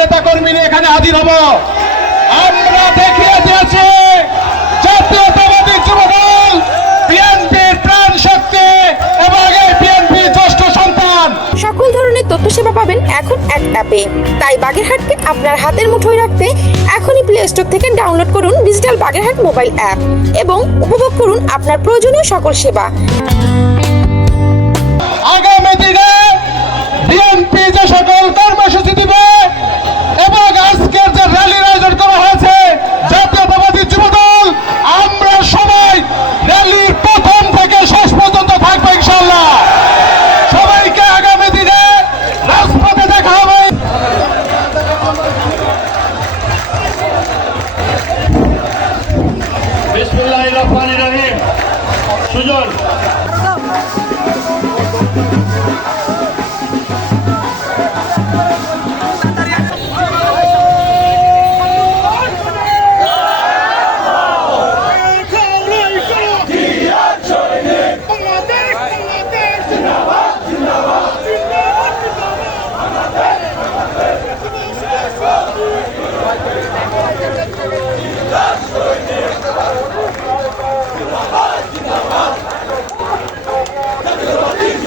নেতা কর্মী নিয়ে এখানে হাজির হব। আমরা দেখিয়ে দিয়েছি জাতীয়তাবাদী যুবদল, বিএনপির প্রাণ শক্তি এবং এই বিএনপির জ্যেষ্ঠ সন্তান। সকল ধরনের তথ্য সেবা পাবেন এখন এক অ্যাপে। তাই বাগেরহাটকে আপনার হাতের মুঠোয় রাখতে এখনই প্লে স্টোর থেকে ডাউনলোড করুন ডিজিটাল বাগেরহাট মোবাইল অ্যাপ এবং উপভোগ করুন আপনার প্রয়োজনীয় সকল সেবা। রহমানির রহিম সুজন Thank you.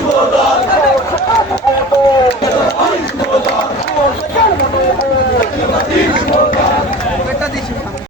뭐 죽어도